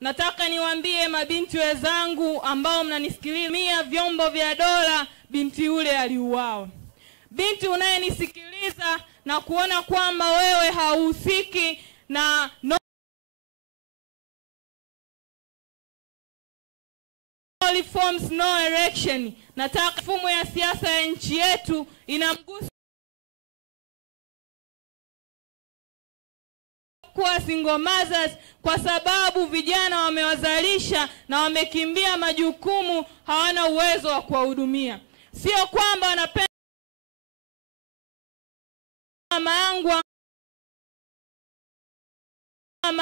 Nataka niwaambie mabinti wenzangu ambao mnanisikiliza, vyombo vya dola, binti yule aliuawa. Binti unayenisikiliza na kuona kwamba wewe hauhusiki na no reforms no election, nataka mfumo ya siasa ya nchi yetu inamgusa kwa single mothers, kwa sababu vijana wamewazalisha na wamekimbia majukumu, hawana uwezo wa kuwahudumia. Sio kwamba wanapenda mama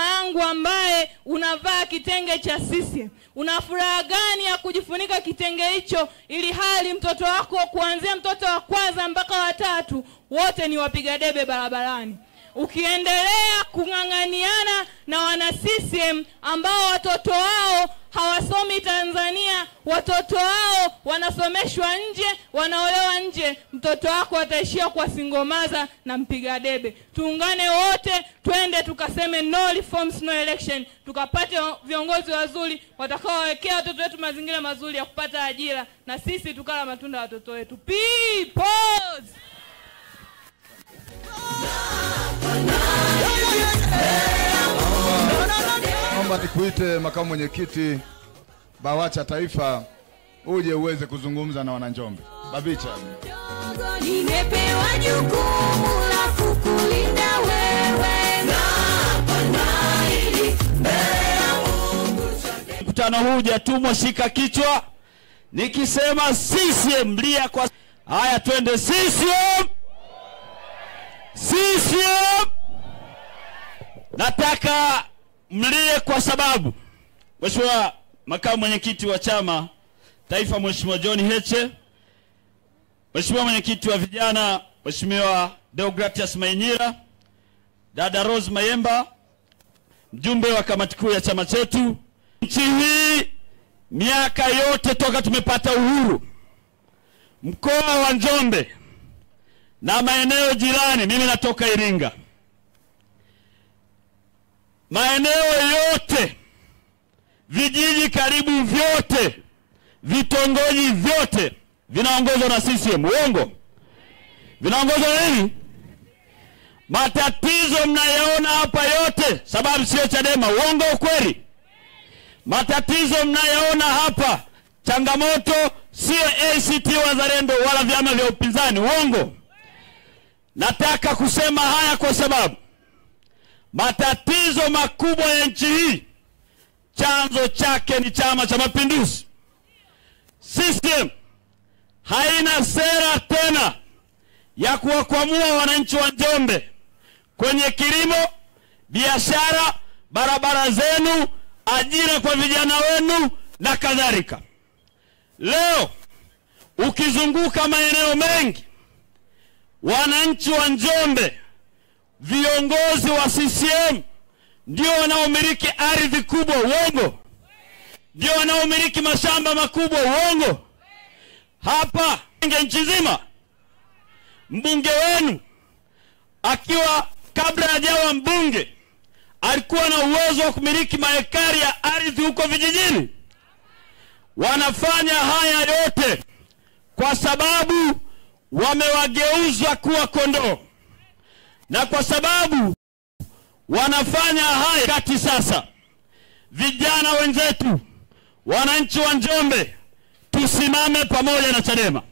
yangu ambaye unavaa kitenge cha sisi. Una furaha gani ya kujifunika kitenge hicho ili hali mtoto wako kuanzia mtoto wa kwanza mpaka wa 3 wote ni wapiga debe barabarani? Ukiendelea kung'ang'aniana na wana CCM ambao watoto wao hawasomi Tanzania, watoto wao wanasomeshwa nje, wanaolewa nje, mtoto wako ataishia kwa single mother na mpiga debe. Tuungane wote, twende tukaseme no reforms no election, tukapate viongozi wazuri watakaowekea watoto wetu mazingira mazuri ya kupata ajira, na sisi tukala matunda ya watoto wetu. Peoples! Naomba nikuite makamu mwenyekiti BAWACHA Taifa uje uweze kuzungumza na wananjombe. Babicha. Nimepewa jukumu la kukulinda wewe na ili mkutano huu hujatumwa shika kichwa. Nikisema CCM lia kwa haya, twende CCM. CCM. Nataka mlie kwa sababu Mheshimiwa makamu mwenyekiti wa chama taifa Mheshimiwa John Heche, Mheshimiwa mwenyekiti wa vijana Mheshimiwa Deogratias Mainyira, dada Rose Mayemba, mjumbe wa kamati kuu ya chama chetu. Nchi hii miaka yote toka tumepata uhuru, mkoa wa Njombe na maeneo jirani, mimi natoka Iringa, maeneo yote, vijiji karibu vyote, vitongoji vyote vinaongozwa na CCM. Uongo? Vinaongozwa na nini? Matatizo mnayaona hapa yote sababu sio Chadema. Uongo ukweli? Matatizo mnayaona hapa, changamoto sio ACT Wazalendo wala vyama vya upinzani. Uongo? Nataka kusema haya kwa sababu matatizo makubwa ya nchi hii chanzo chake ni Chama cha Mapinduzi. CCM haina sera tena ya kuwakwamua wananchi wa Njombe kwenye kilimo, biashara, barabara zenu, ajira kwa vijana wenu na kadhalika. Leo ukizunguka maeneo mengi, wananchi wa Njombe, viongozi wa CCM ndio wanaomiliki ardhi kubwa. Uongo? Ndio wanaomiliki mashamba makubwa. Uongo? Hapa nchi nzima mbunge wenu akiwa kabla hajawa mbunge alikuwa na uwezo wa kumiliki maekari ya ardhi huko vijijini. Wanafanya haya yote kwa sababu wamewageuza kuwa kondoo, na kwa sababu wanafanya haya kati sasa, vijana wenzetu, wananchi wa Njombe, tusimame pamoja na Chadema,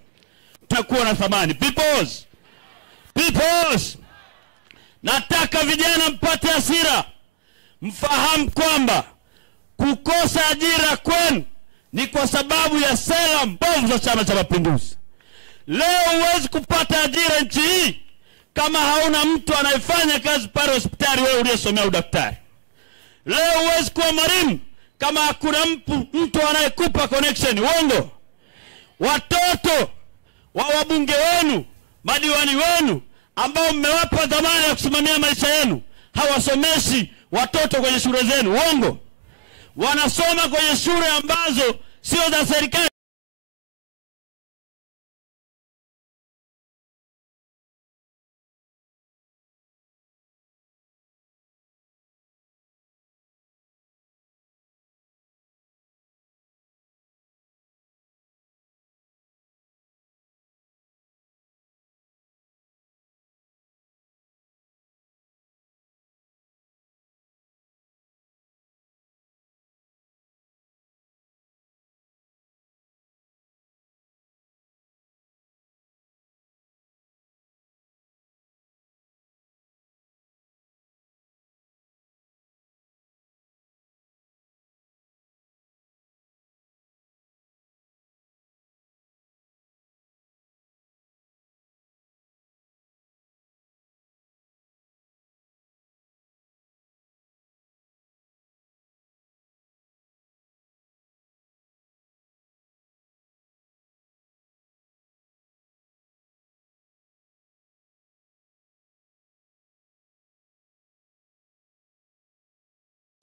tutakuwa na thamani. Peoples, nataka vijana mpate hasira, mfahamu kwamba kukosa ajira kwenu ni kwa sababu ya sera mbovu za Chama cha Mapinduzi. Leo huwezi kupata ajira nchi hii kama hauna mtu anayefanya kazi pale hospitali wewe uliyesomea udaktari. Leo huwezi kuwa mwalimu kama hakuna mtu anayekupa connection. Uongo? Watoto wa wabunge wenu, madiwani wenu ambao mmewapa dhamana ya kusimamia maisha yenu hawasomeshi watoto kwenye shule zenu. Uongo? Wanasoma kwenye shule ambazo sio za serikali.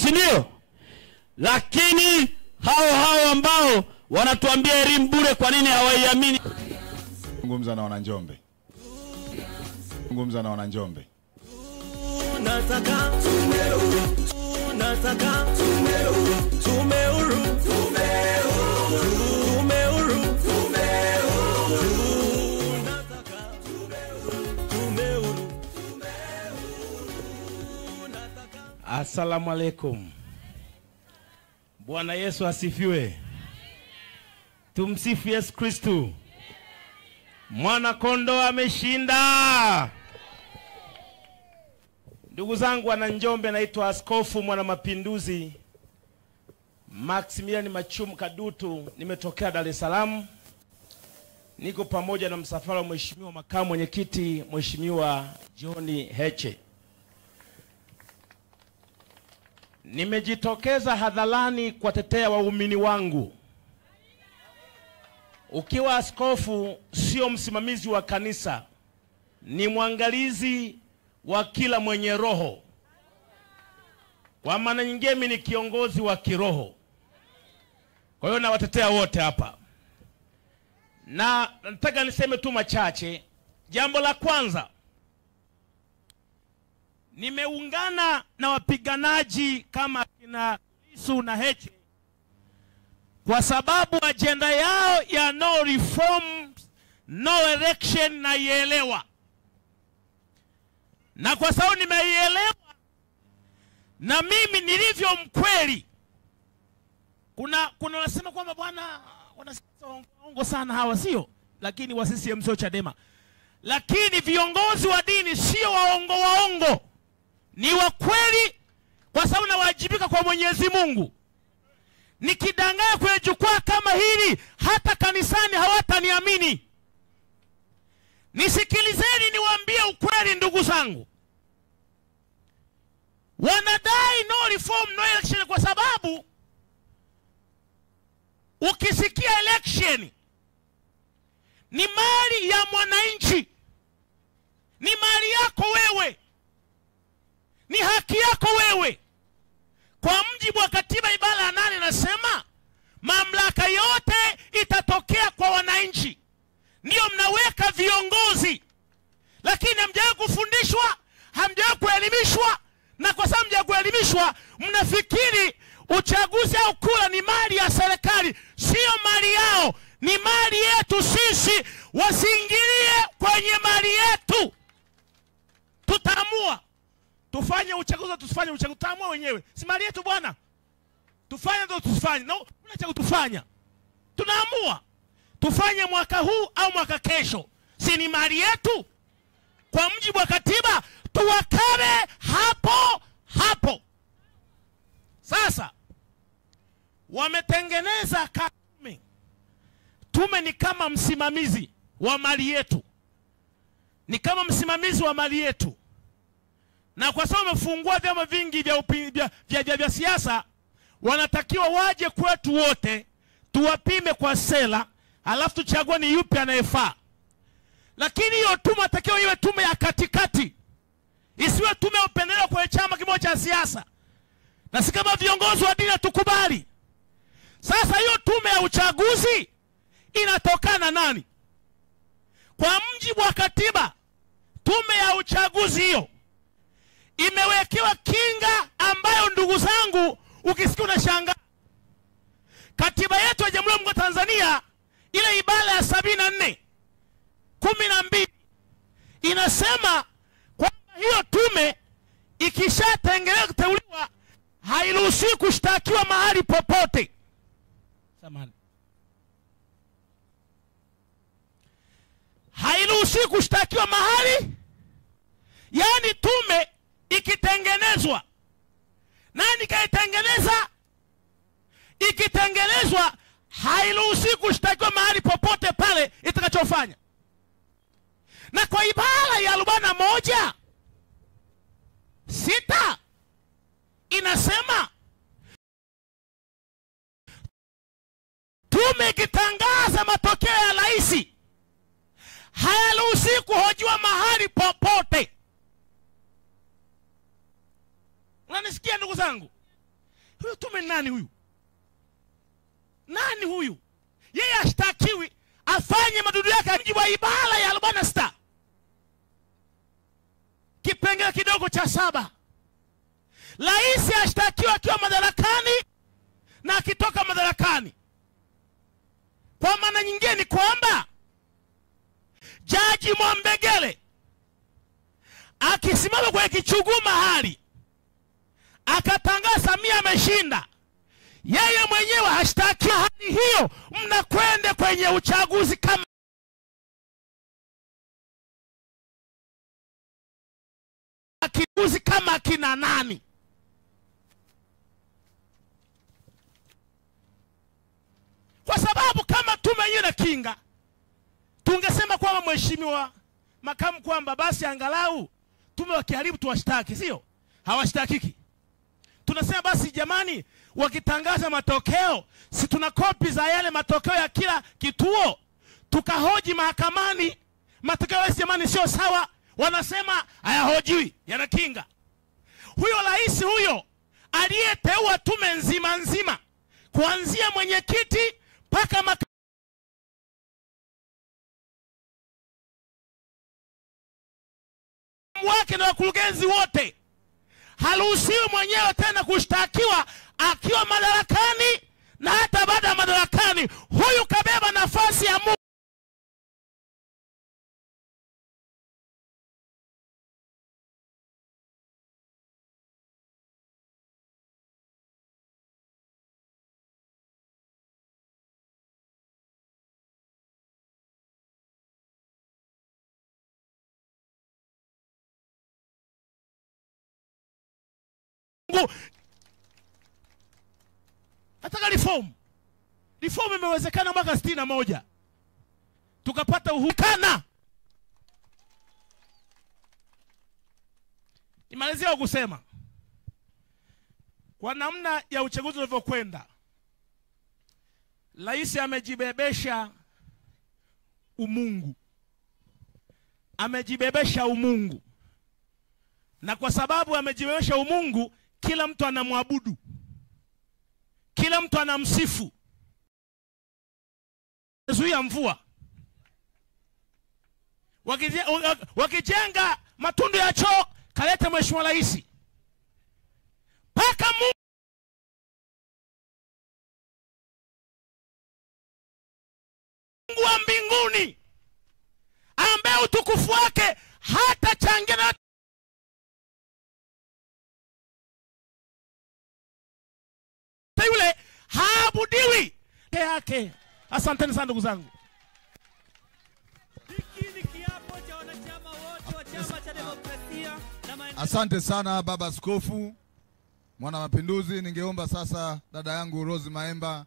si ndio? Lakini hao ambao wanatuambia elimu bure, kwa nini hawaiamini? Zungumza na wananjombe. Zungumza na wananjombe. Nataka tume huru. Nataka tume huru. Tume huru. Tume huru. Tume huru. Tume huru. Nataka tume huru. Tume huru. Asalamu alaikum. Bwana Yesu asifiwe. Tumsifu Yesu Kristo. Mwana kondoo ameshinda. Ndugu zangu wana Njombe, naitwa Askofu Mwana Mapinduzi Maximilian Machumu Kadutu, nimetokea Dar es Salaam. Niko pamoja na msafara wa Mheshimiwa Makamu Mwenyekiti Mheshimiwa John Heche. Nimejitokeza hadharani kuwatetea waumini wangu. Ukiwa askofu sio msimamizi wa kanisa, ni mwangalizi wa kila mwenye roho. Kwa maana nyingine mimi ni kiongozi wa kiroho. Kwa hiyo nawatetea wote hapa. Na nataka niseme tu machache. Jambo la kwanza, nimeungana na wapiganaji kama kina Lissu na Heche kwa sababu agenda yao ya no reform, no election na ielewa. Na kwa sababu nimeielewa na mimi nilivyo mkweli, kuna wasema kwamba bwana wanasiasa waongo sana hawa, sio? Lakini wa CCM sio Chadema. Lakini viongozi wa dini sio waongo. Ni wa kweli kwa sababu nawajibika kwa Mwenyezi Mungu. Nikidanganya kwenye jukwaa kama hili, hata kanisani hawataniamini. Nisikilizeni niwaambie ukweli ndugu zangu. Wanadai no reform, no election kwa sababu ukisikia election ni mali ya mwananchi. Ni mali yako wewe. Ni haki yako wewe. Kwa mujibu wa katiba ibara ya 8 nasema mamlaka yote itatokea kwa wananchi. Ndio mnaweka viongozi. Lakini hamjawahi kufundishwa, hamjawahi kuelimishwa, na kwa sababu hamjawahi kuelimishwa mnafikiri uchaguzi au kura ni mali ya serikali. Sio mali yao, ni mali yetu sisi. Wasiingilie kwenye mali yetu. Tutaamua tufanye uchaguzi au tusifanye uchaguzi, tutaamua wenyewe. Si mali yetu bwana. Tufanye ndio tusifanye. No, kuna cha kutufanya. Tunaamua tufanye mwaka huu au mwaka kesho. Si ni mali yetu? Kwa mujibu wa katiba tuwakabe hapo. Sasa wametengeneza tume. Tume ni kama msimamizi wa mali yetu. Ni kama msimamizi wa mali yetu. Na kwa sababu wamefungua vyama vingi vya siasa, wanatakiwa waje kwetu wote, tuwapime kwa sera, alafu tuchague ni yupi anayefaa. Lakini hiyo tume inatakiwa iwe tume ya katikati. Isiwe tume ya upendeleo kwa chama kimoja cha siasa. Na si kama viongozi wa dini tukubali. Sasa hiyo tume ya uchaguzi inatokana nani? Kwa mujibu wa katiba, tume ya uchaguzi hiyo imewekewa kinga ambayo ndugu zangu ukisikia unashangaa. Katiba yetu ya Jamhuri ya Muungano wa Tanzania ile ibara ya 74:12 inasema kwamba hiyo tume ikishatengenezwa kuteuliwa hairuhusiwi kushtakiwa mahali popote. Samahani. Hairuhusiwi kushtakiwa mahali. Yaani tume ikitengenezwa, nani kaitengeneza? Ikitengenezwa hairuhusiwi kushtakiwa mahali popote pale itakachofanya. Na kwa ibara ya 41:6 inasema tume ikitangaza matokeo ya rais hayaruhusiwi kuhojiwa mahali popote. Unanisikia ndugu zangu? Huyu tume nani huyu? Nani huyu? Yeye ashtakiwi, afanye madudu yake. Mjibu wa ibara ya 46 kipengele kidogo cha 7. Rais ashtakiwa akiwa madarakani na akitoka madarakani. Kwa maana nyingine ni kwamba Jaji Mwambegele akisimama kwenye kichuguu mahali akatangaza Samia ameshinda, yeye mwenyewe hashtakiwa. Hali hiyo mnakwenda kwenye uchaguzi kama kina nani? Kwa sababu kama tume hiyo na kinga, tungesema kwamba mheshimiwa makamu kwamba basi angalau tume wakiharibu tuwashtaki, sio? Hawashtakiki. Tunasema basi jamani, wakitangaza matokeo, si tuna kopi za yale matokeo ya kila kituo, tukahoji mahakamani matokeo ya jamani sio sawa, wanasema hayahojiwi, yanakinga. Huyo rais huyo aliyeteua tume nzima nzima kuanzia mwenyekiti mpaka wake na wakurugenzi wote, haruhusiwi mwenyewe tena kushtakiwa akiwa madarakani na hata baada ya madarakani. Huyu kabeba nafasi ya Mungu. Nataka reform. Reform imewezekana mwaka 61. Tukapata uhuru. Nimalizia kusema kwa namna ya uchaguzi ulivyokwenda, rais amejibebesha umungu. Amejibebesha umungu. Na kwa sababu amejibebesha umungu, kila mtu anamwabudu, kila mtu anamsifu. Zuia mvua. Wakijenga matundu ya choo, kaleta mheshimiwa rais. Paka Mungu wa mbinguni ambaye utukufu wake hata changena yule haabudiwi yake. Asanteni sana ndugu zangu. Hiki ni kiapo cha wanachama wote wa Chama cha Demokrasia na Maendeleo. Asante sana baba askofu mwana mapinduzi. Ningeomba sasa dada yangu Rose Maemba,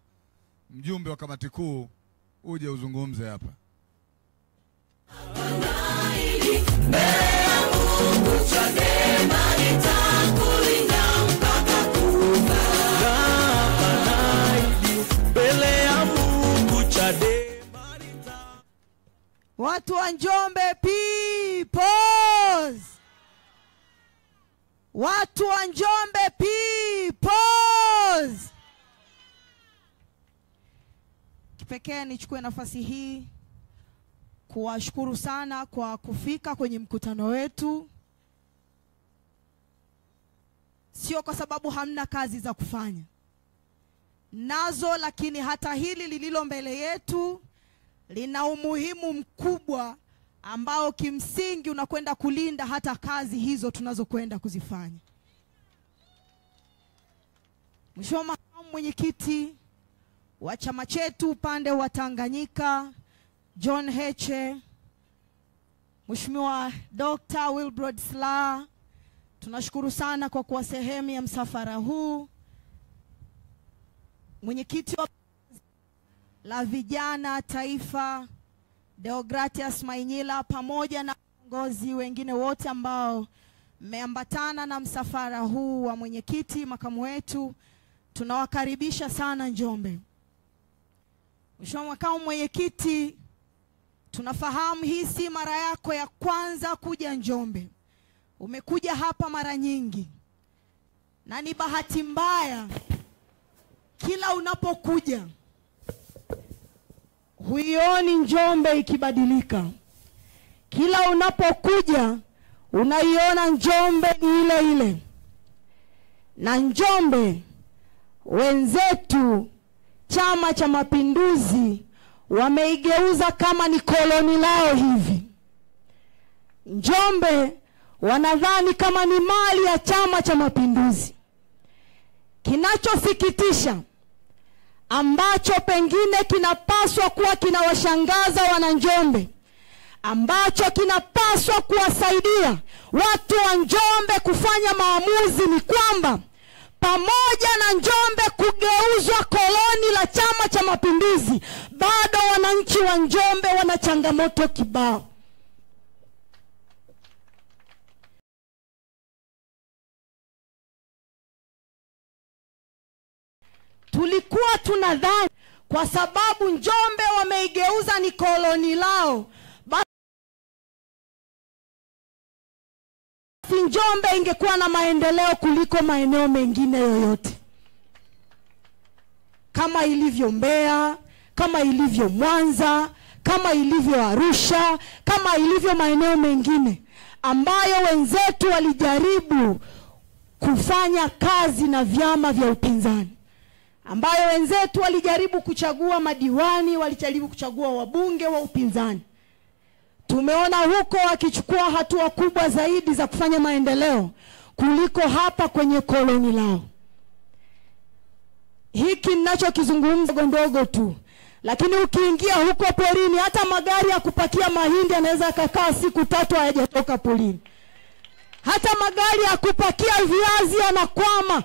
mjumbe wa kamati kuu, uje uzungumze hapa. Watu wa Njombe peoples. Watu wa Njombe peoples. Kipekee nichukue nafasi hii kuwashukuru sana kwa kufika kwenye mkutano wetu. Sio kwa sababu hamna kazi za kufanya nazo, lakini hata hili lililo mbele yetu lina umuhimu mkubwa ambao kimsingi unakwenda kulinda hata kazi hizo tunazokwenda kuzifanya. Mheshimiwa Makamu Mwenyekiti wa chama chetu upande wa Tanganyika John Heche, Mheshimiwa Dr. Wilbrod Slaa, tunashukuru sana kwa kuwa sehemu ya msafara huu. Mwenyekiti wa la vijana taifa Deogratias Mainyila, pamoja na viongozi wengine wote ambao mmeambatana na msafara huu wa mwenyekiti makamu wetu, tunawakaribisha sana Njombe. Mheshimiwa Makamu Mwenyekiti, tunafahamu hii si mara yako ya kwanza kuja Njombe. Umekuja hapa mara nyingi, na ni bahati mbaya kila unapokuja huioni Njombe ikibadilika. Kila unapokuja unaiona Njombe ni ile ile. Na Njombe wenzetu Chama cha Mapinduzi wameigeuza kama ni koloni lao hivi. Njombe wanadhani kama ni mali ya Chama cha Mapinduzi. Kinachosikitisha, ambacho pengine kinapaswa kuwa kinawashangaza wana Njombe, ambacho kinapaswa kuwasaidia watu wa Njombe kufanya maamuzi, ni kwamba pamoja na Njombe kugeuzwa koloni la Chama cha Mapinduzi, bado wananchi wa Njombe wana changamoto kibao. Tulikuwa tunadhani kwa sababu Njombe wameigeuza ni koloni lao, basi Njombe ingekuwa na maendeleo kuliko maeneo mengine yoyote, kama ilivyo Mbeya, kama ilivyo Mwanza, kama ilivyo Arusha, kama ilivyo maeneo mengine ambayo wenzetu walijaribu kufanya kazi na vyama vya upinzani, ambayo wenzetu walijaribu kuchagua madiwani, walijaribu kuchagua wabunge wa upinzani. Tumeona huko wakichukua hatua kubwa zaidi za kufanya maendeleo kuliko hapa kwenye koloni lao. Hiki ninachokizungumza ndogo tu, lakini ukiingia huko porini, hata magari ya kupakia mahindi yanaweza kukaa siku 3 hayajatoka porini. Hata magari ya kupakia viazi yanakwama.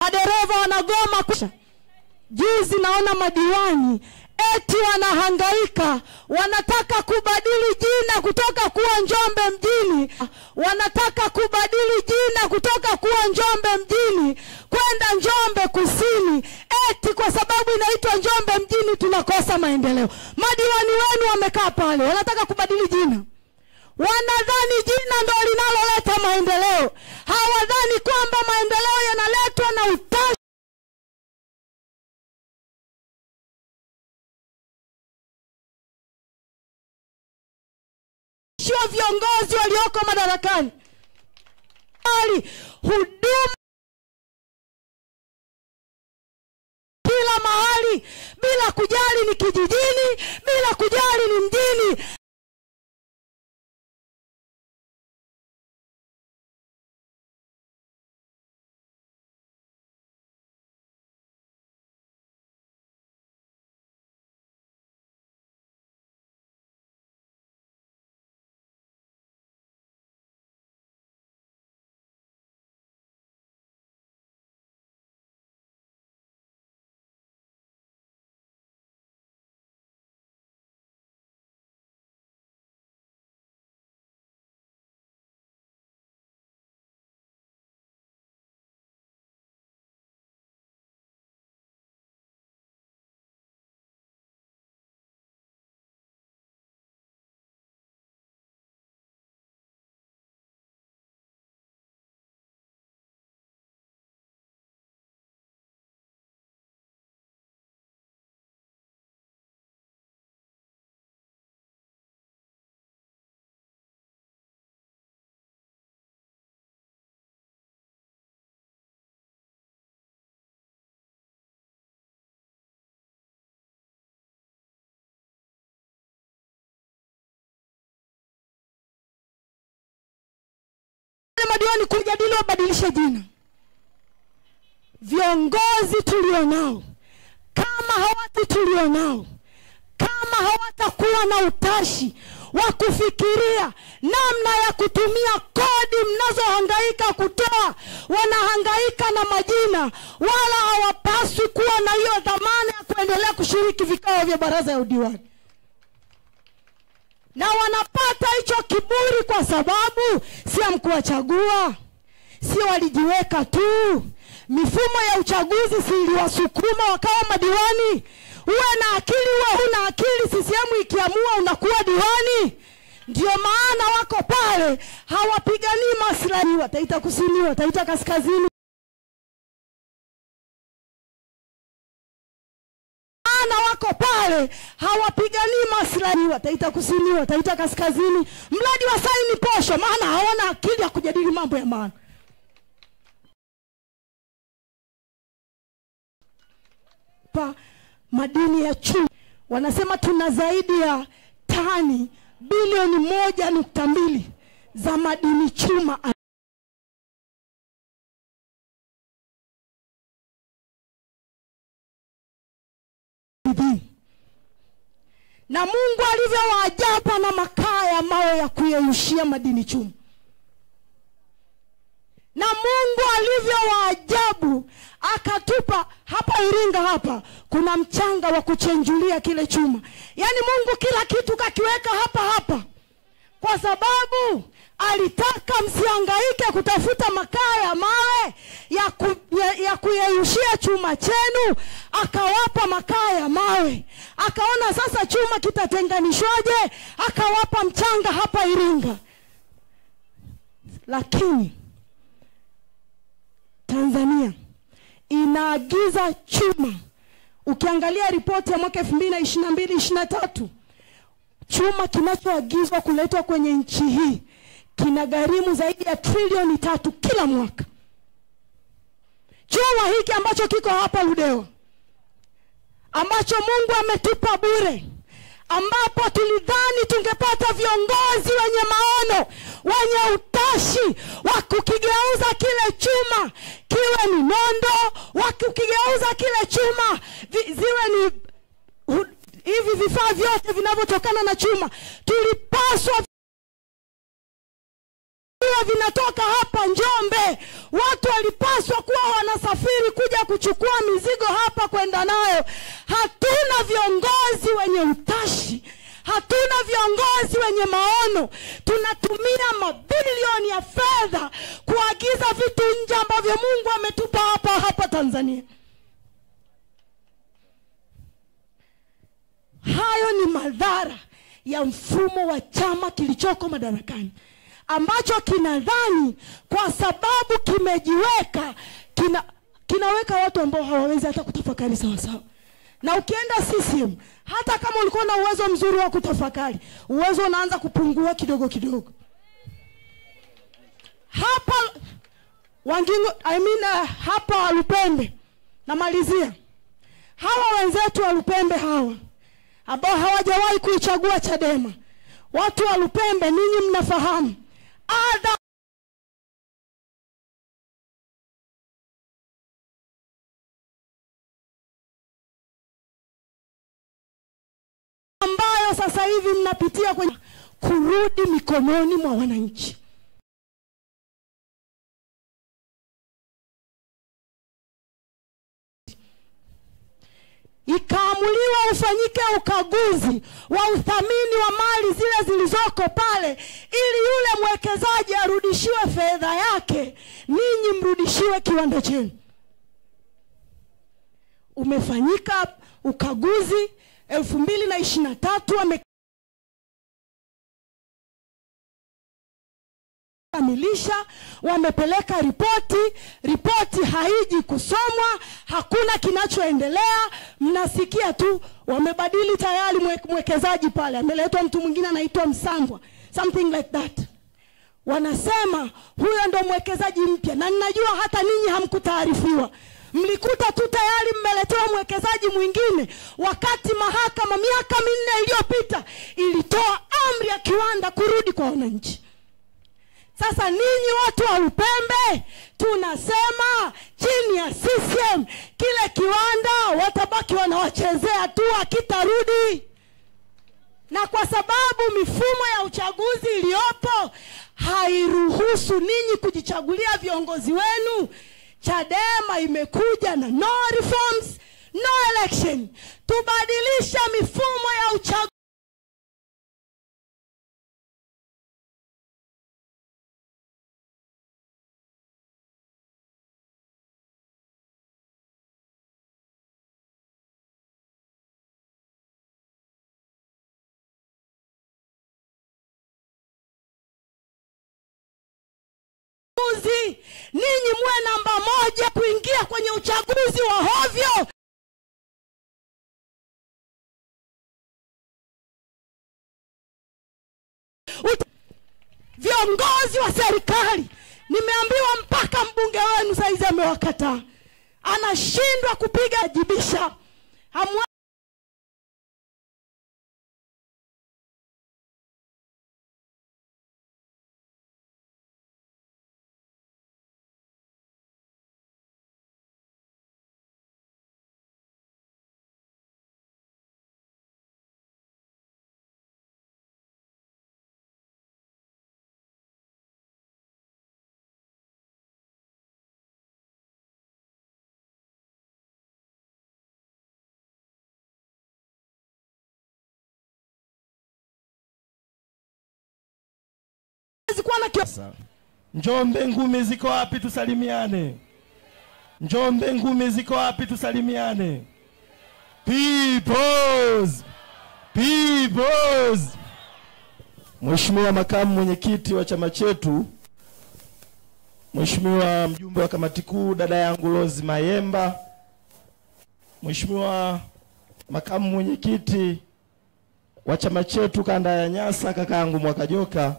Madereva wanagoma kusha. Juzi naona madiwani eti wanahangaika, wanataka kubadili jina kutoka kuwa Njombe mjini, wanataka kubadili jina kutoka kuwa Njombe mjini kwenda Njombe kusini, eti kwa sababu inaitwa Njombe mjini tunakosa maendeleo. Madiwani wenu wamekaa pale wanataka kubadili jina, wanadhani jina ndo linaloleta maendeleo. Hawadhani kwamba maendeleo yanaletwa na utashi wa viongozi walioko madarakani. Huduma kila mahali, bila kujali ni kijijini, bila kujali ni mjini. madiwani kujadili wabadilishe jina. Viongozi tulionao, kama hawatakuwa na utashi wa kufikiria namna ya kutumia kodi mnazohangaika kutoa, wanahangaika na majina, wala hawapaswi kuwa na hiyo dhamana ya kuendelea kushiriki vikao vya baraza ya udiwani. Na wanapata hicho kiburi kwa sababu si hamkuwachagua, si walijiweka tu. Mifumo ya uchaguzi si iliwasukuma wakawa madiwani. Uwe na akili, uwe huna akili, CCM ikiamua unakuwa diwani. Ndio maana wako pale, hawapiganii maslahi. Wataita kusini, wataita kaskazini. Wako pale, hawapiganii maslahi. Wataita kusini, wataita kaskazini. Mradi wa saini posho, maana hawana akili ya kujadili mambo ya maana. Madini ya chuma, wanasema tuna zaidi ya tani bilioni 1.2 za madini chuma. Na Mungu alivyowaajabu na makaa ya mawe ya kuyeyushia madini chuma. Na Mungu alivyowaajabu akatupa hapa Iringa hapa kuna mchanga wa kuchenjulia kile chuma. Yaani Mungu kila kitu kakiweka hapa. Kwa sababu alitaka msihangaike kutafuta makaa ya mawe ya kuyeyushia chuma chenu, akawapa makaa ya mawe. Akaona sasa chuma kitatenganishwaje, akawapa mchanga hapa Iringa. Lakini Tanzania inaagiza chuma. Ukiangalia ripoti ya mwaka 2022-2023, chuma kinachoagizwa kuletwa kwenye nchi hii kinagharimu zaidi ya trilioni 3 kila mwaka. Chuma hiki ambacho kiko hapa Ludewa, ambacho Mungu ametupa bure, ambapo tulidhani tungepata viongozi wenye maono, wenye utashi wa kukigeuza kile chuma kiwe ni nondo, wa kukigeuza kile chuma ziwe ni hivi vifaa vyote vinavyotokana na chuma. Tulipaswa vinatoka hapa Njombe. Watu walipaswa kuwa wanasafiri kuja kuchukua mizigo hapa kwenda nayo. Hatuna viongozi wenye utashi, hatuna viongozi wenye maono. Tunatumia mabilioni ya fedha kuagiza vitu nje ambavyo Mungu ametupa hapa Tanzania. Hayo ni madhara ya mfumo wa chama kilichoko madarakani, ambacho kinadhani kwa sababu kimejiweka kinaweka watu ambao hawawezi hata kutafakari sawa sawa. Na ukienda CCM, hata kama ulikuwa na uwezo mzuri wa kutafakari, uwezo unaanza kupungua kidogo kidogo. Hapa hapa Lupembe, namalizia, hawa wenzetu wa Lupembe hawa ambao hawajawahi kuichagua Chadema, watu wa Lupembe, ninyi mnafahamu ambayo sasa hivi mnapitia kwenye kurudi mikononi mwa wananchi. Ikaamuliwa ufanyike ukaguzi wa uthamini wa mali zile zilizoko pale, ili yule mwekezaji arudishiwe fedha yake, ninyi mrudishiwe kiwanda chenu. Umefanyika ukaguzi 2023, kamilisha, wamepeleka ripoti haiji kusomwa, hakuna kinachoendelea. Mnasikia tu wamebadili tayari mwekezaji pale, ameletwa mtu mwingine anaitwa Msambwa, something like that. Wanasema huyo ndo mwekezaji mpya, na ninajua hata ninyi hamkutaarifiwa. Mlikuta tu tayari mmeletewa mwekezaji mwingine, wakati mahakama miaka 4 iliyopita ilitoa amri ya kiwanda kurudi kwa wananchi. Sasa ninyi watu wa Lupembe tunasema chini ya CCM kile kiwanda watabaki wanawachezea tu, akitarudi. Na kwa sababu mifumo ya uchaguzi iliyopo hairuhusu ninyi kujichagulia viongozi wenu, Chadema imekuja na no reforms, no election. Tubadilisha mifumo ya uchaguzi. Ninyi muwe namba moja kuingia kwenye uchaguzi wa hovyo. Viongozi wa serikali, nimeambiwa mpaka mbunge wenu saizi amewakataa, anashindwa kupiga ajibisha. Njombe ngumi ziko wapi tusalimiane? Njombe ngumi ziko wapi tusalimiane? Peoples. Mheshimiwa makamu mwenyekiti wa chama chetu, Mheshimiwa mjumbe wa kamati kuu dada yangu Rose Mayemba, Mheshimiwa makamu mwenyekiti wa chama chetu kanda ya Nyasa kakaangu Mwakajoka,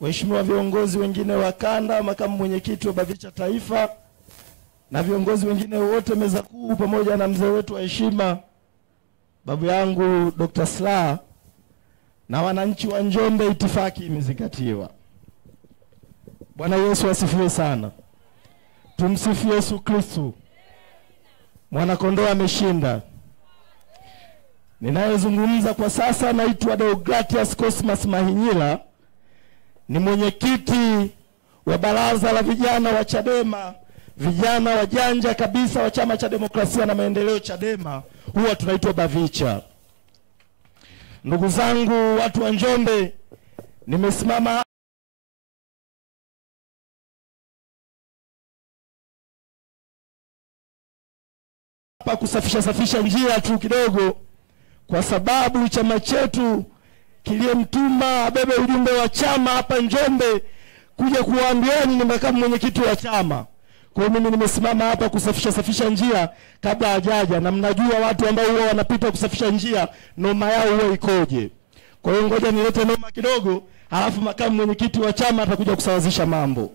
waheshimiwa viongozi wengine wa kanda, makamu mwenyekiti wa BAVICHA taifa na viongozi wengine wote meza kuu, pamoja na mzee wetu wa heshima babu yangu Dr. Slaa, na wananchi wa Njombe, itifaki imezingatiwa. Bwana Yesu asifiwe sana. Tumsifu Yesu Kristo. Mwana kondoo ameshinda. Ninayezungumza kwa sasa naitwa Deogratias Cosmas Mahinyila, ni mwenyekiti wa baraza la vijana wa Chadema, vijana wajanja kabisa wa chama cha demokrasia na maendeleo Chadema, huwa tunaitwa BAVICHA. Ndugu zangu watu wa Njombe, nimesimama hapa kusafisha njia tu kidogo, kwa sababu chama chetu kiliyemtuma abebe ujumbe wa chama hapa Njombe kuja kuwaambieni ni makamu mwenyekiti wa chama. Kwa hiyo mimi nimesimama hapa kusafisha njia kabla hajaja, na mnajua watu ambao huwa wanapita kusafisha njia noma yao huwa ikoje. Kwa hiyo ngoja nilete noma kidogo, halafu makamu mwenyekiti wa chama atakuja kusawazisha mambo.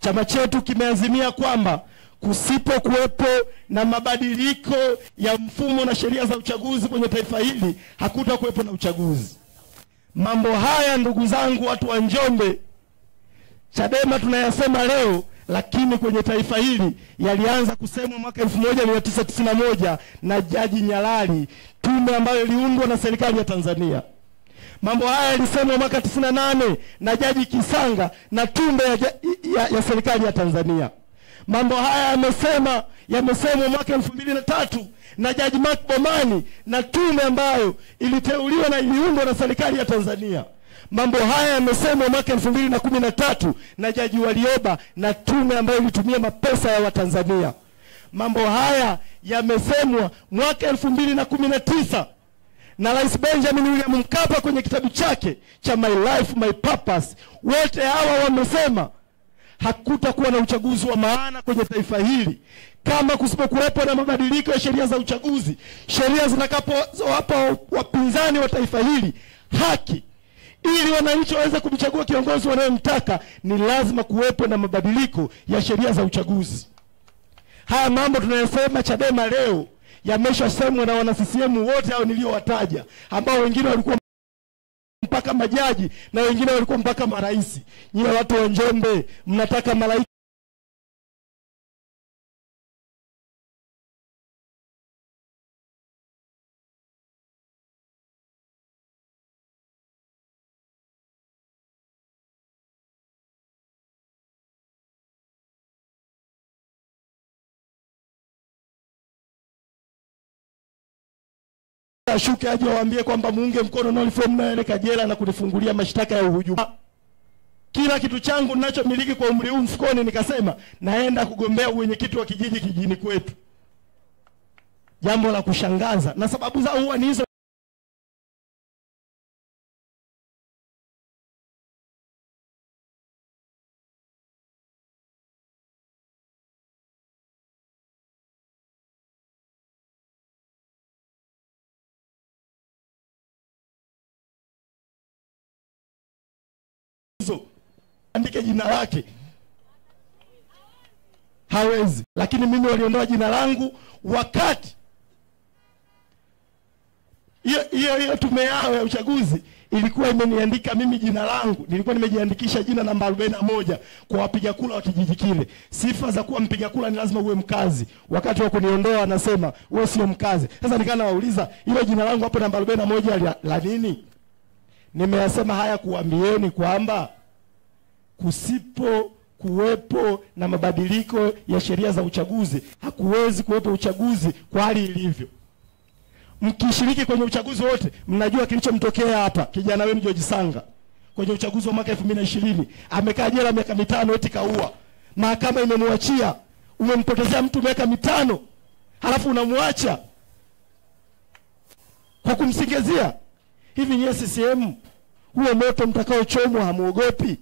Chama chetu kimeazimia kwamba kusipokuwepo na mabadiliko ya mfumo na sheria za uchaguzi kwenye taifa hili, hakutakuwepo na uchaguzi. Mambo haya ndugu zangu watu wa Njombe, Chadema tunayasema leo, lakini kwenye taifa hili yalianza kusemwa mwaka 1991 na Jaji Nyalali, tume ambayo iliundwa na serikali ya Tanzania. Mambo haya yalisemwa mwaka 98 na Jaji Kisanga na tume ya serikali ya Tanzania. Mambo haya yamesemwa mwaka 2003 na Jaji Mark Bomani na tume ambayo iliteuliwa na iliundwa na serikali ya Tanzania. Mambo haya yamesemwa mwaka 2013 na Jaji Warioba na tume ambayo ilitumia mapesa ya Watanzania. Mambo haya yamesemwa mwaka 2019 na Rais Benjamin William Mkapa kwenye kitabu chake cha My Life My Purpose. Wote hawa wamesema hakutakuwa na uchaguzi wa maana kwenye taifa hili kama kusipokuwepo na mabadiliko ya sheria za uchaguzi, sheria zitakapowapa wapinzani wa taifa hili haki ili wananchi waweze kumchagua kiongozi wanayemtaka. Ni lazima kuwepo na mabadiliko ya sheria za uchaguzi. Haya mambo tunayosema Chadema leo yameshasemwa na wana CCM wote hao niliowataja, ambao wengine walikuwa mpaka majaji na wengine walikuwa mpaka marais. Nyie watu wa Njombe mnataka malaika ashuke aje waambie kwamba muunge mkono no reform na eleka jela na kunifungulia mashtaka ya uhujumu. Kila kitu changu ninachomiliki kwa umri huu mfukoni, nikasema naenda kugombea uwenyekiti wa kijiji kijini kwetu. Jambo la kushangaza, na sababu zao huwa ni hizo. Andike jina lake hawezi, lakini mimi waliondoa jina langu wakati hiyo tume yao ya uchaguzi ilikuwa imeniandika mimi jina langu. Nilikuwa nimejiandikisha jina namba 41 kwa wapiga kura wa kijiji kile. Sifa za kuwa mpiga kura ni lazima uwe mkazi. Wakati wa kuniondoa anasema wewe sio mkazi. Sasa nikaanza wauliza ile jina langu hapo namba 41 la nini? Nimeyasema haya kuambieni kwamba kusipo kuwepo na mabadiliko ya sheria za uchaguzi, hakuwezi kuwepo uchaguzi kwa hali ilivyo. Mkishiriki kwenye uchaguzi wote, mnajua kilichomtokea hapa kijana wenu George Sanga kwenye uchaguzi wa mwaka 2020. Amekaa jela miaka 5 eti kaua. Mahakama imemwachia. Umempotezea mtu miaka 5, halafu unamwacha kwa kumsingizia. Hivi nyie CCM, huo moto mtakaochomwa hamuogopi?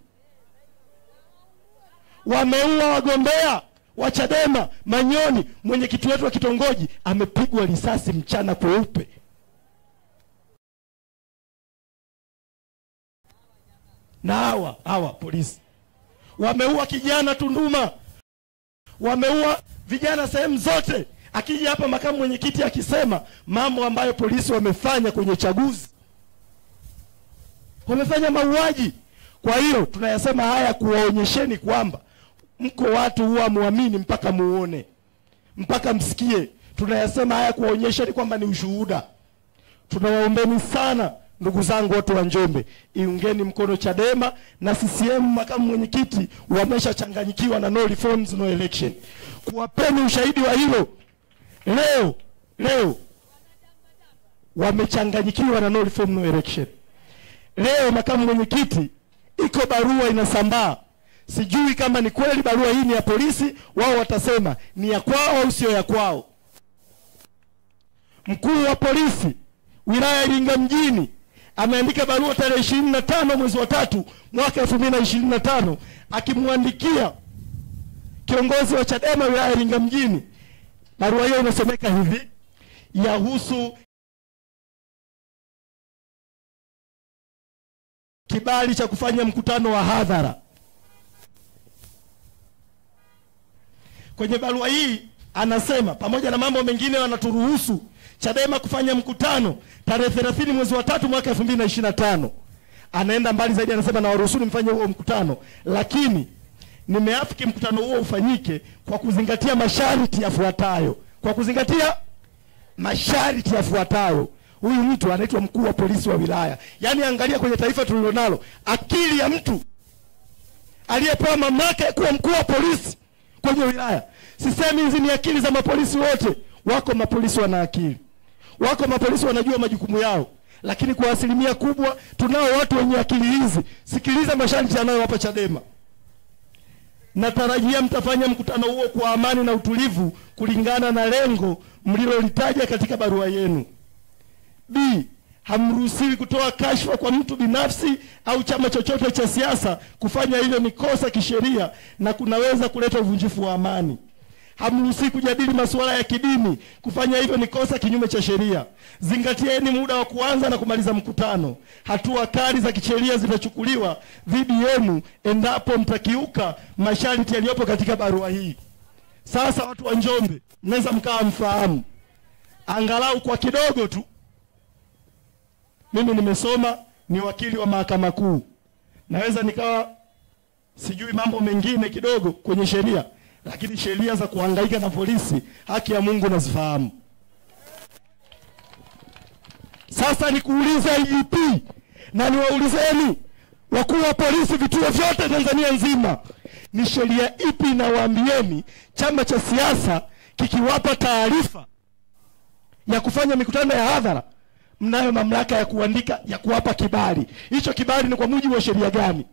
Wameua wagombea wa Chadema. Manyoni, mwenyekiti wetu wa kitongoji, amepigwa risasi mchana kweupe. Na hawa polisi wameua kijana Tunduma, wameua vijana sehemu zote. Akija hapa makamu mwenyekiti akisema mambo ambayo polisi wamefanya kwenye chaguzi, wamefanya mauaji. Kwa hiyo tunayasema haya kuwaonyesheni kwamba mko watu huwa muamini mpaka muone, mpaka msikie. Tunayasema haya kuwaonyesheni kwamba ni ushuhuda. Tunawaombeni sana ndugu zangu watu wa Njombe, iungeni mkono Chadema na CCM. Makamu mwenyekiti wameshachanganyikiwa na no reforms no election. Kuwapeni ushahidi wa hilo, leo wamechanganyikiwa na no reform no election. Leo makamu mwenyekiti, iko barua inasambaa. Sijui kama ni kweli barua hii ni ya polisi, wao watasema ni ya kwao au sio ya kwao. Mkuu wa polisi wilaya Iringa mjini ameandika barua tarehe 25 mwezi wa 3 mwaka 2025 akimwandikia kiongozi wa Chadema wilaya Iringa mjini. Barua hiyo inasomeka hivi: yahusu kibali cha kufanya mkutano wa hadhara. Kwenye barua hii anasema pamoja na mambo mengine wanaturuhusu Chadema kufanya mkutano tarehe 30 mwezi wa 3 mwaka 2025. Anaenda mbali zaidi, anasema na waruhusu mfanye huo mkutano, lakini nimeafiki mkutano huo ufanyike kwa kuzingatia masharti yafuatayo. Kwa kuzingatia masharti yafuatayo. Huyu mtu anaitwa mkuu wa polisi wa wilaya. Yaani angalia kwenye taifa tulilonalo, akili ya mtu aliyepewa mamlaka ya kuwa mkuu wa polisi kwenye wilaya. Sisemi hizi ni akili za mapolisi wote. Wako mapolisi wana akili. Wako mapolisi wanajua majukumu yao. Lakini kwa asilimia kubwa tunao watu wenye akili hizi. Sikiliza masharti yanayowapa Chadema. Natarajia mtafanya mkutano huo kwa amani na utulivu kulingana na lengo mlilolitaja katika barua yenu. B. Hamruhusiwi kutoa kashfa kwa mtu binafsi au chama chochote cha siasa. Kufanya hilo ni kosa kisheria na kunaweza kuleta uvunjifu wa amani. Hamruhusiwi kujadili masuala ya kidini. Kufanya hivyo ni kosa kinyume cha sheria. Zingatieni muda wa kuanza na kumaliza mkutano. Hatua kali za kisheria zitachukuliwa dhidi yenu endapo mtakiuka masharti yaliyopo katika barua hii. Sasa watu wa Njombe, mnaweza mkawa mfahamu angalau kwa kidogo tu. Mimi nimesoma ni wakili wa mahakama kuu, naweza nikawa sijui mambo mengine kidogo kwenye sheria, lakini sheria za kuhangaika na polisi, haki ya Mungu nazifahamu. Sasa nikuulize IGP na niwaulizeni wakuu wa polisi vituo vyote Tanzania nzima, ni sheria ipi inawaambieni chama cha siasa kikiwapa taarifa ya kufanya mikutano ya hadhara mnayo mamlaka ya kuandika, ya kuwapa kibali? Hicho kibali ni kwa mujibu wa sheria gani?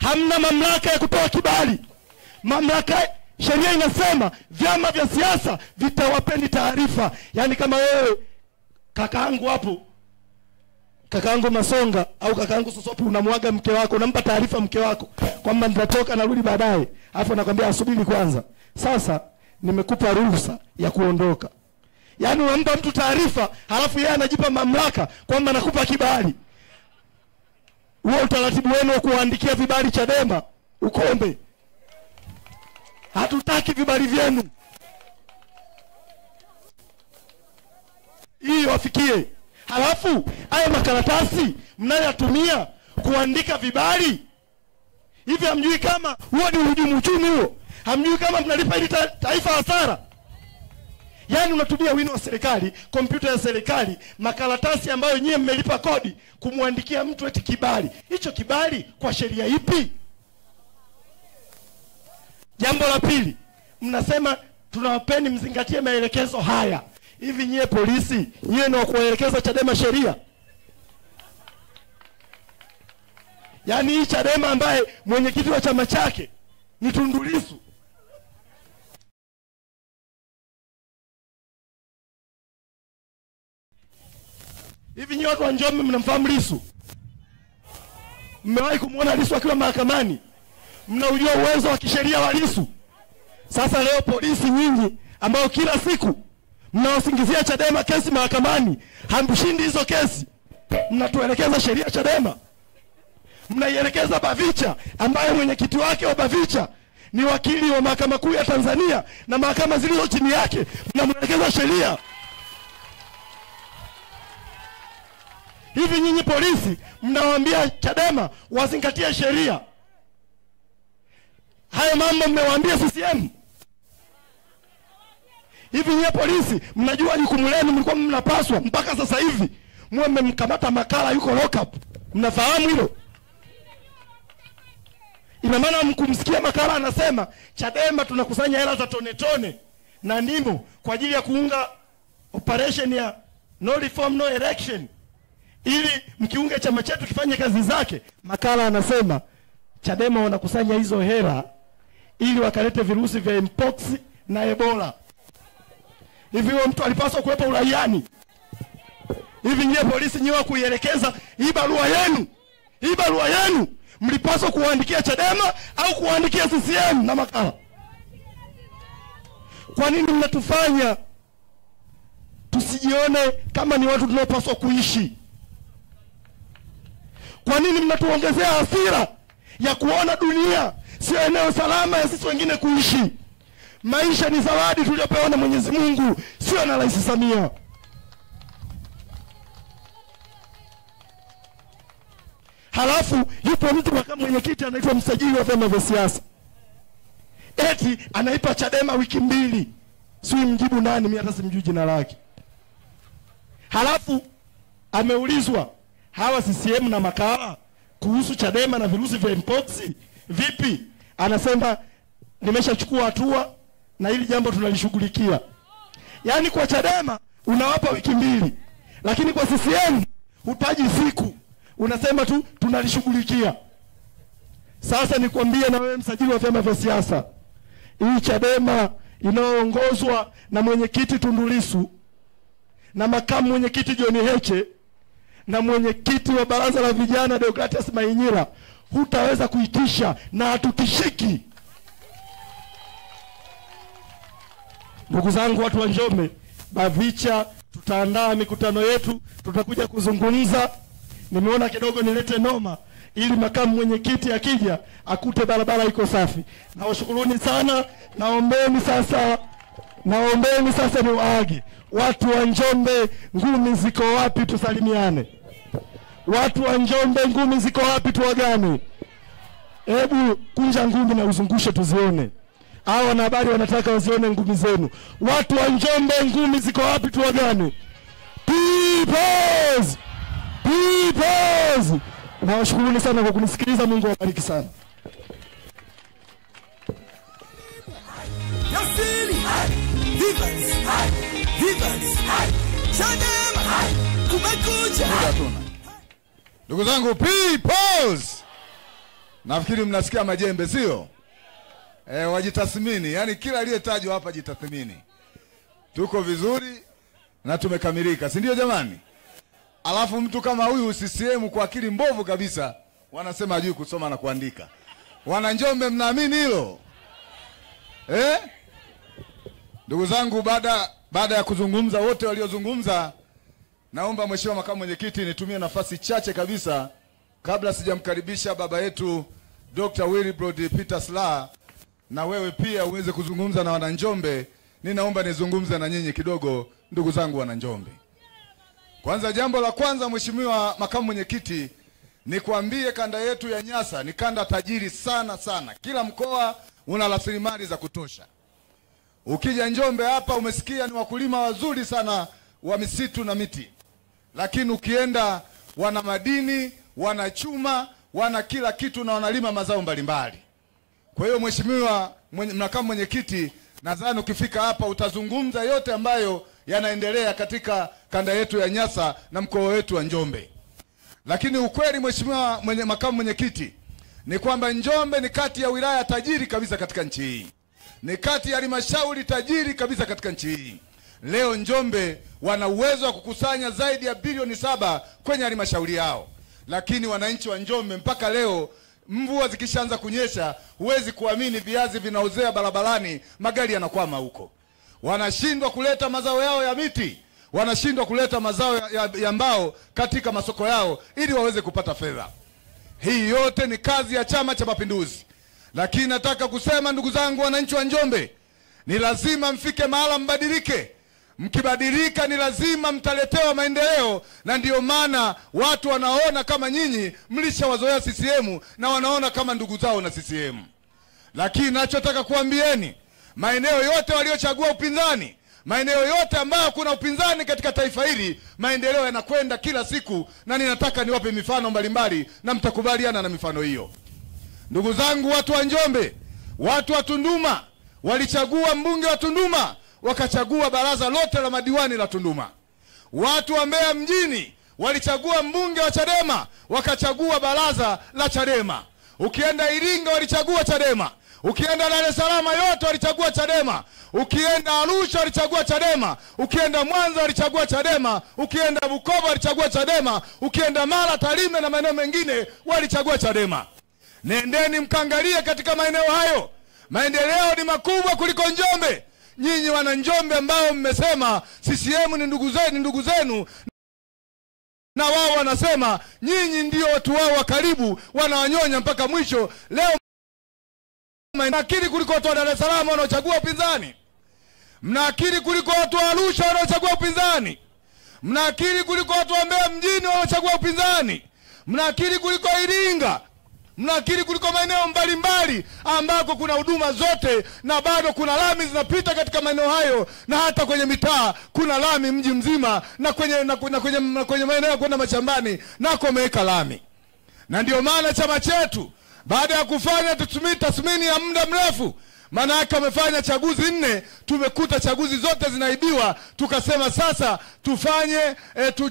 Hamna mamlaka ya kutoa kibali. Mamlaka, sheria inasema vyama vya siasa vitawapeni taarifa. Yaani kama wewe kakaangu hapo, kakaangu Masonga au kakaangu Sosopi, unamwaga mke wako, unampa taarifa mke wako kwamba nitatoka narudi baadaye, alafu anakuambia asubiri kwanza, sasa nimekupa ruhusa ya kuondoka. Yaani unampa mtu taarifa halafu yeye anajipa mamlaka kwamba anakupa kibali. Huo utaratibu wenu wa kuandikia vibali Chadema ukombe. Hatutaki vibali vyenu. Hii wafikie. Halafu haya makaratasi mnayotumia kuandika vibali, hivi hamjui kama huo ni uhujumu uchumi huo? Hamjui kama mnalipa ili taifa hasara? Yaani unatumia wino wa serikali, kompyuta ya serikali, makaratasi ambayo nyie mmelipa kodi kumwandikia mtu eti kibali. Hicho kibali kwa sheria ipi? Jambo la pili, mnasema tunawapeni mzingatie maelekezo haya. Hivi nyie polisi, nyie ni wa kuelekeza Chadema sheria? Yaani hii Chadema ambaye mwenyekiti wa chama chake ni Tundu Lissu, hivi nyie watu wa Njombe mnamfahamu Lissu? Mmewahi kumuona Lissu akiwa mahakamani? Mnaujua uwezo wa kisheria wa Lissu? Sasa leo polisi nyinyi ambao kila siku mnawasingizia Chadema kesi mahakamani, hamshindi hizo kesi, mnatuelekeza sheria Chadema. Mnaielekeza Bavicha ambaye mwenyekiti wake wa Bavicha ni wakili wa mahakama kuu ya Tanzania na mahakama zilizo chini yake, mnamwelekeza sheria. Hivi nyinyi polisi mnawaambia Chadema wazingatie sheria, hayo mambo mmewaambia CCM? Hivi nyinyi polisi mnajua jukumu lenu, mlikuwa mnapaswa mpaka sasa hivi muwe mmemkamata Makala yuko lock up? Mnafahamu hilo? Ina maana mkumsikia Makala anasema Chadema tunakusanya hela za tone tone na NIMO kwa ajili ya kuunga operation ya no reform no election, ili mkiunge chama chetu kifanye kazi zake. Makala anasema Chadema wanakusanya hizo hela ili wakalete virusi vya mpox na Ebola. Hivi huyo mtu alipaswa kuwepo uraiani? Hivi nyie polisi nyewe kuielekeza hii barua yenu mlipaswa kuandikia Chadema au kuandikia CCM na Makala? Kwa nini mnatufanya tusijione kama ni watu tunaopaswa kuishi? Kwa nini mnatuongezea hasira ya kuona dunia sio eneo salama ya sisi wengine kuishi? Maisha ni zawadi tuliyopewa na Mwenyezi Mungu, sio na Rais Samia. Halafu yupo mtu kama mwenyekiti anaitwa msajili wa vyama vya siasa, eti anaipa Chadema wiki 2. Sio mjibu nani, mimi hata simjui jina lake. Halafu ameulizwa hawa CCM na Makala kuhusu Chadema na virusi vya mpox vipi? Anasema nimeshachukua hatua na hili jambo tunalishughulikia. Yaani kwa Chadema unawapa wiki 2, lakini kwa CCM hutaji siku, unasema tu tunalishughulikia. Sasa nikwambie na wewe msajili wa vyama vya siasa, hii Chadema inayoongozwa na mwenyekiti Tundu Lissu na makamu mwenyekiti John Heche na mwenyekiti wa baraza la vijana Deogratias Mainyila, hutaweza kuitisha na hatutishiki. Ndugu zangu watu wa Njombe, Bavicha tutaandaa mikutano yetu, tutakuja kuzungumza. Nimeona kidogo nilete noma ili makamu mwenyekiti akija akute barabara iko safi. Nawashukuruni sana, naombeni sasa naombeni sasa niwaage. Watu wa Njombe, ngumi ziko wapi? Tusalimiane. Watu wa Njombe, ngumi ziko wapi? Tuagane. Hebu kunja ngumi na uzungushe tuzione. Hao wanahabari wanataka wazione ngumi zenu. Watu wa Njombe, ngumi ziko wapi? Tuagane. Peoples! Peoples! Nawashukuruni sana kwa kunisikiliza. Mungu awabariki sana. Yasili, Vivans, Vivans, Chadema, kumekucha. Ndugu zangu Peoples, nafikiri mnasikia majembe sio? Wajitathmini, yani kila aliyetajwa hapa jitathmini. Tuko vizuri na tumekamilika, si ndio jamani? Alafu mtu kama huyu CCM kwa akili mbovu kabisa wanasema hajui kusoma na kuandika. Wana Njombe, mnaamini hilo? Ndugu zangu, baada ya kuzungumza wote waliozungumza, naomba Mheshimiwa Makamu Mwenyekiti nitumie nafasi chache kabisa kabla sijamkaribisha baba yetu Dr. Willibrod Peter Slaa na wewe pia uweze kuzungumza na wana Njombe. Ninaomba nizungumze na nyinyi kidogo, ndugu zangu wana Njombe. Kwanza, jambo la kwanza Mheshimiwa Makamu Mwenyekiti, nikwambie kanda yetu ya Nyasa ni kanda tajiri sana sana. Kila mkoa una rasilimali za kutosha. Ukija Njombe hapa umesikia ni wakulima wazuri sana wa misitu na miti. Lakini ukienda wana madini, wana chuma, wana kila kitu na wanalima mazao mbalimbali. Kwa hiyo Mheshimiwa Makamu Mwenyekiti, nadhani ukifika hapa utazungumza yote ambayo yanaendelea katika kanda yetu ya Nyasa na mkoa wetu wa Njombe. Lakini ukweli Mheshimiwa Makamu Mwenyekiti ni kwamba Njombe ni kati ya wilaya tajiri kabisa katika nchi hii. Ni kati ya halmashauri tajiri kabisa katika nchi hii. Leo Njombe wana uwezo wa kukusanya zaidi ya bilioni 7 kwenye halmashauri yao. Lakini wananchi wa Njombe mpaka leo, mvua zikishaanza kunyesha, huwezi kuamini viazi vinaozea barabarani, magari yanakwama huko. Wanashindwa kuleta mazao yao ya miti, wanashindwa kuleta mazao ya mbao katika masoko yao ili waweze kupata fedha. Hii yote ni kazi ya Chama cha Mapinduzi. Lakini nataka kusema ndugu zangu wananchi wa Njombe, ni lazima mfike mahala mbadilike. Mkibadilika ni lazima mtaletewa maendeleo, na ndiyo maana watu wanaona kama nyinyi mlishawazoea CCM na wanaona kama ndugu zao na CCM. Lakini nachotaka kuambieni, maeneo yote waliochagua upinzani, maeneo yote ambayo kuna upinzani katika taifa hili, maendeleo yanakwenda kila siku, na ninataka niwape mifano mbalimbali na mtakubaliana na mifano hiyo. Ndugu zangu watu wa Njombe, watu wa Tunduma walichagua mbunge wa Tunduma, wakachagua baraza lote la madiwani la Tunduma. Watu wa Mbeya mjini walichagua mbunge wa Chadema, wakachagua baraza la Chadema. Ukienda Iringa walichagua Chadema. Ukienda Dar es Salaam yote walichagua Chadema. Ukienda Arusha walichagua Chadema. Ukienda Mwanza walichagua Chadema. Ukienda Bukoba walichagua Chadema. Ukienda Mara, Tarime na maeneo mengine walichagua Chadema. Nendeni mkaangalie katika maeneo hayo. Maendeleo ni makubwa kuliko Njombe. Nyinyi wana Njombe ambao mmesema CCM ni ndugu zenu, na wao wanasema nyinyi ndio watu wao wa karibu, wanawanyonya mpaka mwisho. Leo mnaakili kuliko watu wa Dar es Salaam wanaochagua upinzani. Mnaakili kuliko watu wa Arusha wanaochagua upinzani. Mnaakili kuliko watu wa Mbeya mjini wanaochagua upinzani. Mnaakili kuliko Iringa. Mnaakili kuliko maeneo mbalimbali ambako kuna huduma zote, na bado kuna lami zinapita katika maeneo hayo, na hata kwenye mitaa kuna lami mji mzima, na kwenye maeneo kwenda mashambani nako wameweka lami. Na ndio maana chama chetu baada ya kufanya tathmini ya muda mrefu, maana yake wamefanya chaguzi 4, tumekuta chaguzi zote zinaibiwa. Tukasema sasa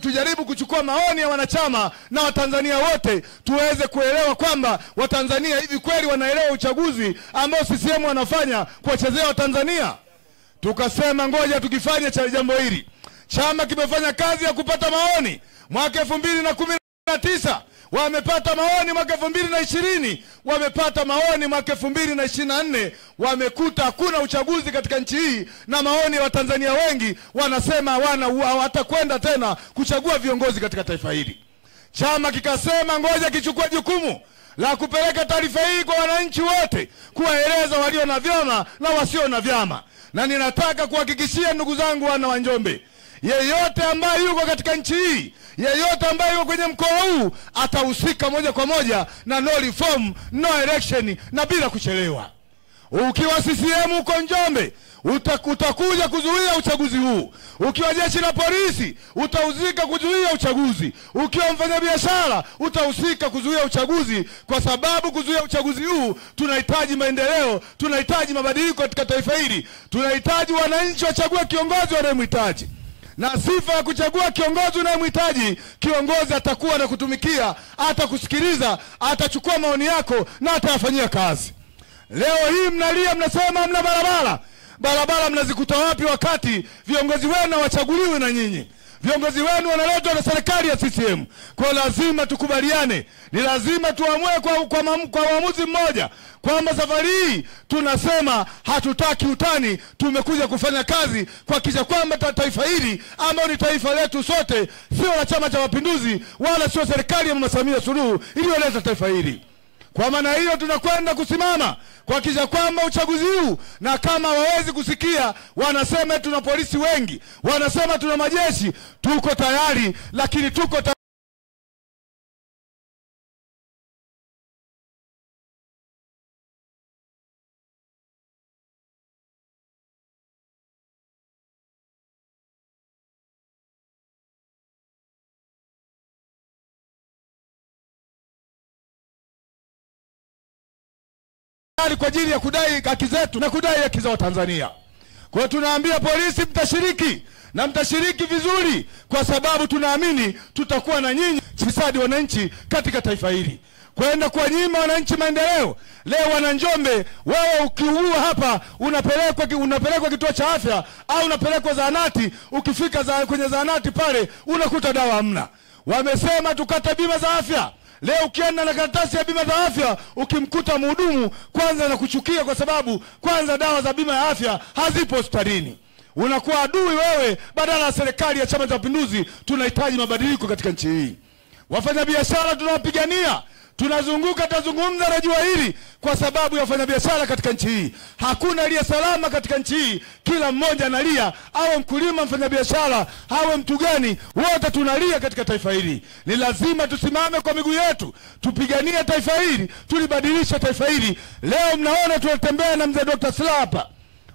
tujaribu kuchukua maoni ya wanachama na Watanzania wote, tuweze kuelewa kwamba Watanzania hivi kweli wanaelewa uchaguzi ambao CCM wanafanya kuwachezea Watanzania. Tukasema ngoja tukifanye jambo hili. Chama kimefanya kazi ya kupata maoni mwaka 2019, wamepata maoni mwaka 2020, wamepata maoni mwaka 2024, wamekuta hakuna uchaguzi katika nchi hii, na maoni ya Watanzania wengi wanasema hawatakwenda tena kuchagua viongozi katika taifa hili. Chama kikasema ngoja kichukue jukumu la kupeleka taarifa hii kwa wananchi wote, kuwaeleza walio na vyama na wasio na vyama. Na ninataka kuhakikishia ndugu zangu wana wa Njombe, yeyote ambaye yuko katika nchi hii, yeyote ambaye yuko kwenye mkoa huu atahusika moja kwa moja na no reform, no election na bila kuchelewa. Ukiwa CCM uko Njombe, utakuja kuzuia uchaguzi huu. Ukiwa jeshi la polisi, utahusika kuzuia uchaguzi. Ukiwa mfanyabiashara, utahusika kuzuia uchaguzi, kwa sababu kuzuia uchaguzi huu tunahitaji maendeleo, tunahitaji mabadiliko katika taifa hili. Tunahitaji wananchi wachague kiongozi wanayemhitaji. Na sifa ya kuchagua kiongozi unayemhitaji, kiongozi atakuwa na kutumikia, atakusikiliza, atachukua maoni yako na atayafanyia kazi. Leo hii mnalia, mnasema hamna barabara. Barabara mnazikuta wapi wakati viongozi wenu hawachaguliwi na nyinyi? Viongozi wenu wanaletwa na serikali ya CCM. Kwa lazima tukubaliane, ni lazima tuamue kwa uamuzi mmoja kwamba safari hii tunasema hatutaki utani, tumekuja kufanya kazi kuhakikisha kwamba taifa hili ambalo ni taifa letu sote, sio la Chama cha Mapinduzi wala sio serikali ya Mama Samia Suluhu iliyoleta taifa hili. Kwa maana hiyo tunakwenda kusimama kuhakikisha kwamba uchaguzi huu, na kama hawawezi kusikia, wanasema tuna polisi wengi, wanasema tuna majeshi, tuko tayari, lakini tuko kwa ajili ya kudai haki zetu na kudai haki za Watanzania. Kwa tunaambia polisi, mtashiriki na mtashiriki vizuri, kwa sababu tunaamini tutakuwa na nyinyi fisadi wananchi katika taifa hili, kwenda kwa nyima wananchi maendeleo. Leo wana Njombe, wewe ukiugua hapa unapelekwa kituo cha afya au unapelekwa zahanati, ukifika kwenye zahanati pale unakuta dawa hamna. Wamesema tukate bima za afya. Leo ukienda na karatasi ya bima za afya, ukimkuta mhudumu kwanza anakuchukia, kwa sababu kwanza dawa za bima ya afya hazipo hospitalini. Unakuwa adui wewe, badala ya serikali ya Chama cha Mapinduzi. Tunahitaji mabadiliko katika nchi hii. Wafanyabiashara tunawapigania, tunazunguka, tazungumza na jua hili kwa sababu ya wafanyabiashara katika nchi hii. Hakuna aliye salama katika nchi hii, kila mmoja analia, awe mkulima, mfanyabiashara, awe mtu gani, wote tunalia katika taifa hili. Ni lazima tusimame kwa miguu yetu, tupiganie taifa hili, tulibadilisha taifa hili. Leo mnaona tunatembea na mzee Dr. Slaa hapa,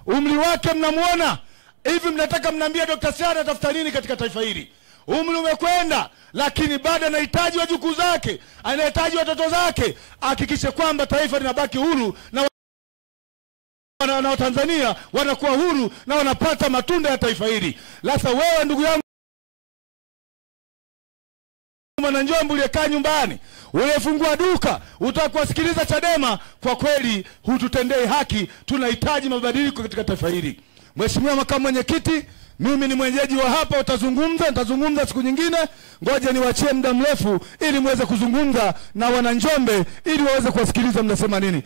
umri wake mnamuona hivi, mnataka mnaambia Dr. Slaa anatafuta nini katika taifa hili? Umri umekwenda, lakini bado anahitaji wajukuu zake, anahitaji watoto zake, hakikishe kwamba taifa linabaki huru na Watanzania wanakuwa huru na wanapata matunda ya taifa hili. Sasa wewe ndugu yangu mwana Njombe uliyekaa nyumbani, uliyefungua duka, utakuwasikiliza Chadema, kwa kweli hututendei haki. Tunahitaji mabadiliko katika taifa hili. Mheshimiwa Makamu Mwenyekiti, mimi ni mwenyeji wa hapa, nitazungumza siku nyingine. Ngoja niwaachie muda mrefu ili muweze kuzungumza na wana Njombe, ili waweze kuwasikiliza mnasema nini.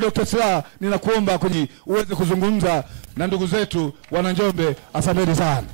Dr. Slaa, ninakuomba uweze kuzungumza na ndugu zetu wana Njombe. Asanteni sana.